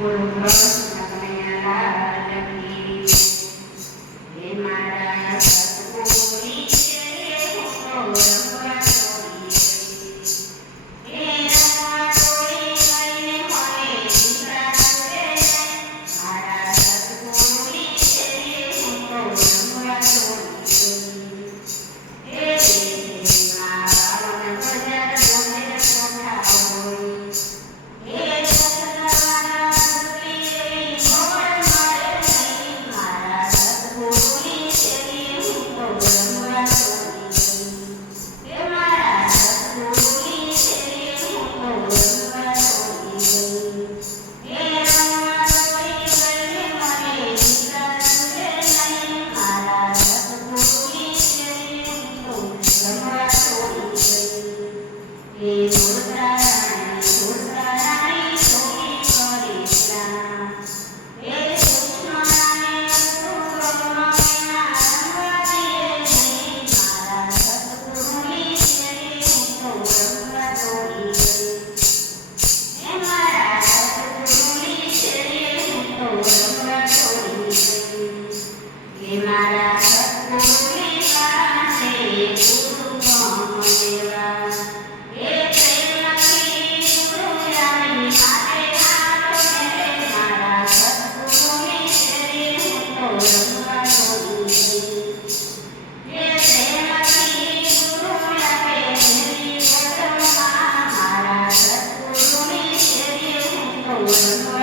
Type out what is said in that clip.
બોલો કૃષ્ણ કનૈયા લાલ કી જય. હે મારા સતગુરુની જય, હું તો રમવા દોડી ગઈ. હે રમવા દોડી ગઈને મને નિરાશે. મારા સતગુરુની જય, હું તો રમવા દોડી ગઈ. હે દેશમાં બાવન બજાર બોલે કોઠા હોય. હે સતનારા સુરી મોડ મારે નહીં. મારા સતગુરુની જય, હું તો રમવા દોડી ગઈ. હે મારા સતગુરુની જય, હું તો રમવા દોડી ગઈ. હે રમવા દોડી ગઈને મને નિરાશે નહીં. મારા સતગુરુની જય, હું તો રમવા દોડી ગઈ. હે દુર્ગા રાણી સોની કરી શ્યામ. હે સુષ્માને પૂર્વમાં રમવા દીએ નહીં. મારા સતગુરુની જય, હું તો રમવા દોડી ગઈ. હે મારા સતગુરુની જય, હું તો રમવા દોડી ગઈ. હે મારા સતગુરુની પાસે ગુરુ કોમ લેવા. હે પ્રેમથી ગુરુ રાણી માટે હાથ મેળે. મારા સતગુરુની જય, હું તો રમવા દોડી ગઈ. હે પ્રેમથી ગુરુ આપે મેરી વટમાં. મારા સતગુરુની જય, હું તો રમવા